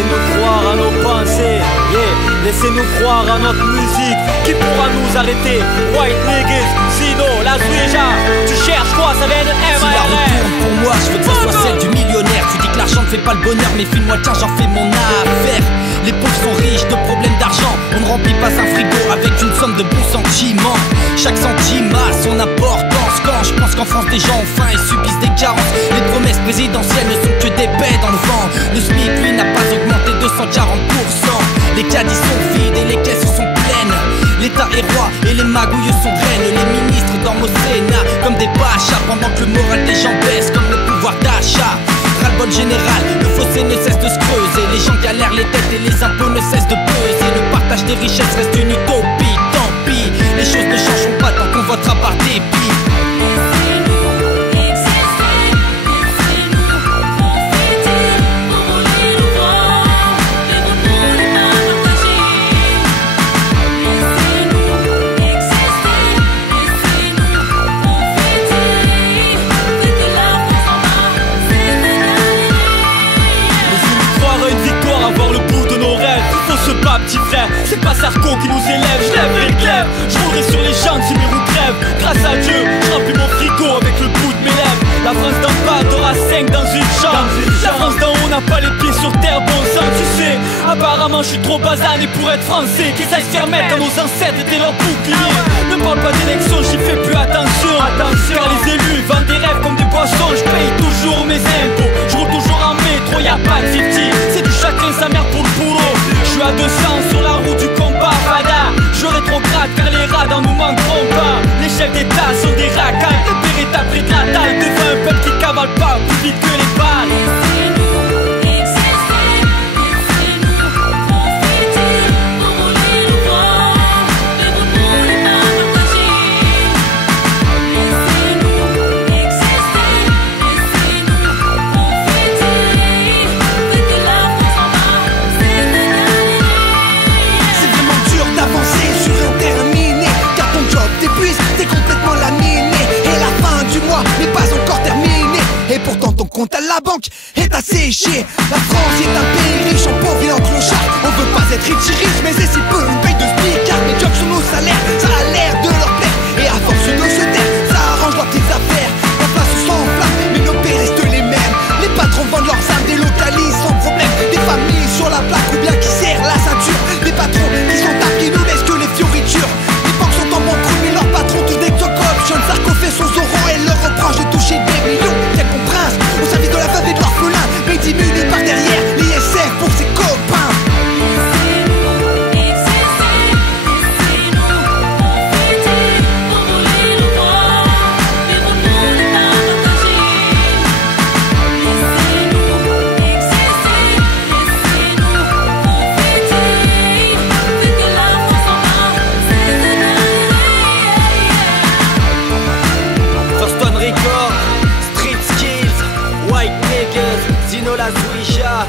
Laissez-nous croire à nos pensées, yeah. Laissez-nous croire à notre musique. Qui pourra nous arrêter? White niggas, Zino, la Zueja. Tu cherches quoi? Ça vient de Si la roue tourne pour moi, je veux que ça soit celle du millionnaire. Tu dis que l'argent ne fait pas le bonheur, mais file-moi tiens, j'en fais mon affaire. Les pauvres sont riches de problèmes d'argent. On ne remplit pas un frigo avec une somme de bons sentiments. Chaque centime a son importance. Quand je pense qu'en France des gens ont faim et subissent des carences, les promesses présidentielles ne sont que des baies dans le vent. Le SMIC lui n'a pas augmenté de 140%. Les caddies sont vides et les caisses sont pleines. L'État est roi et les magouilles sont reines. Les ministres dorment au Sénat comme des pachas, pendant que le moral des gens baisse comme le pouvoir d'achat. Ras-le-bol général, le fossé ne cesse de se creuser. Les gens galèrent les dettes et les impôts ne cessent de peser. Le partage des richesses reste une utopie, tant pis. Les choses ne changeront pas tant qu'on votera par dépit. Petit frère, c'est pas Sarko qui nous élève. Je lève les glaives, je roulerai sur les jambes si mes roues crèvent. Grâce à Dieu, je remplis mon frigo avec le bout de mes lèvres. La France d'en bas t'auras 5 dans une chambre. La France d'en haut n'a pas les pieds sur terre, bon sang tu sais. Apparemment je suis trop basané pour être français. Qu'ils aillent se faire mettre à nos ancêtres étaient leur bouclier. Ne parle pas d'élection, j'y fais plus attention. Car les élus vendent des rêves comme des poissons. Je paye toujours mes impôts, je roule toujours en métro, y'a pas de 50. C'est du chacun sa mère pour le boulot. Je suis à 200 sur la route du combat, fada. Je rétrograde car les radars nous manqueront pas. Les chefs d'état sont des racailles. Les pérés pris de la taille devant un peuple qui cavale pas plus vite que les balles. N'est pas encore terminé. Et pourtant ton compte à la banque est asséché. La France est un pays riche, en pauvre et en clochard. On veut pas être riche, mais c'est si peu une paye de spicard. Mes jobs sur nos salaires, ça a l'air de leur plaire. Et à force de se taire, ça arrange leurs petites affaires. La place s'enflamme, mais nos pays restent les mêmes. Les patrons vendent leurs armes, délocalisent sans problème. Des familles sur la plaque ou bien qui serrent la ceinture. Des patrons qui sont tard, qui nous laissent que les fioritures. Les banques sont en banqueroute, mais leurs patrons tous des option. Sarko fait son Zoro et leur reproche de toucher des millions. Bien qu'on prince au service de la veuve et de l'orphelin, mais diminue par derrière l'ISF pour ses copains. Street Skills, White Niggas, Zino la Zueja.